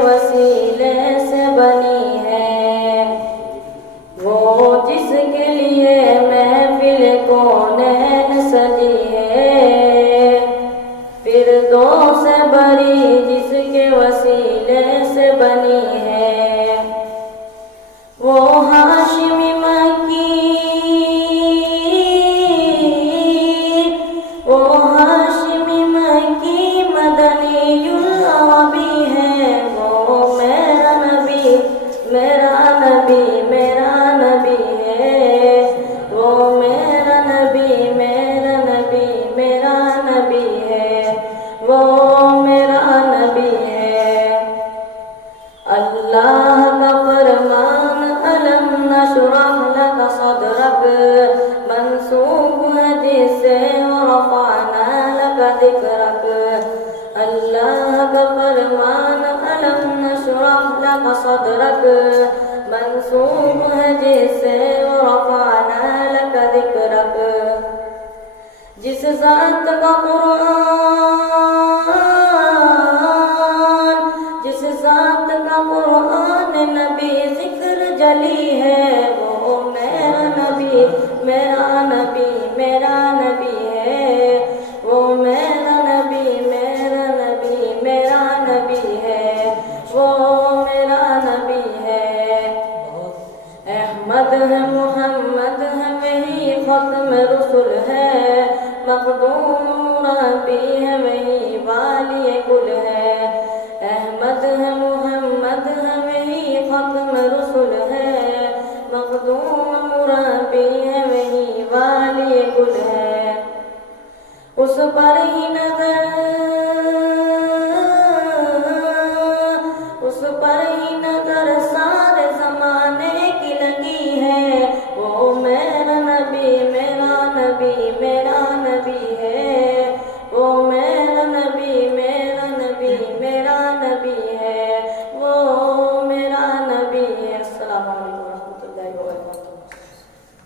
وسیلے سے بنی ہے، وہ جس کے لیے محفل کونین سجی ہے، فردوس بری جس کے وسیلے سے بنی ہے، وہ ہاشمی مکی، وہ ہاشمی مکی مدنی العربی ہے، وہ میرا نبی میرا نبی میرا نبی ہے، وہ میرا نبی میرا نبی میرا نبی ہے، وہ میرا نبی ہے۔ اللہ کا فرمان ألم نشرح لك صدرك منسوب ہے جس سے ورفعنا لك ذکرك، اللہ کا فرمان ألم نشرح لك صدرك منسوب ہے جس سے ورفعنا لك ذکرك، جس ذات کا قرآن نبی ذکر جلی ہے، وہ میرا نبی میرا نبی میرا نبی ہے، وہ میرا نبی میرا نبی میرا نبی ہے، وہ میرا نبی ہے۔ احمد ہے محمد ہے وہی ختم رسول ہے، مخدوم مربی ہے وہی والی کل ہے، احمد ہے محمد ہے وہی ختم رسول ہے، مخدوم مربی ہے وہی والی کل ہے، اس پر ہی نظر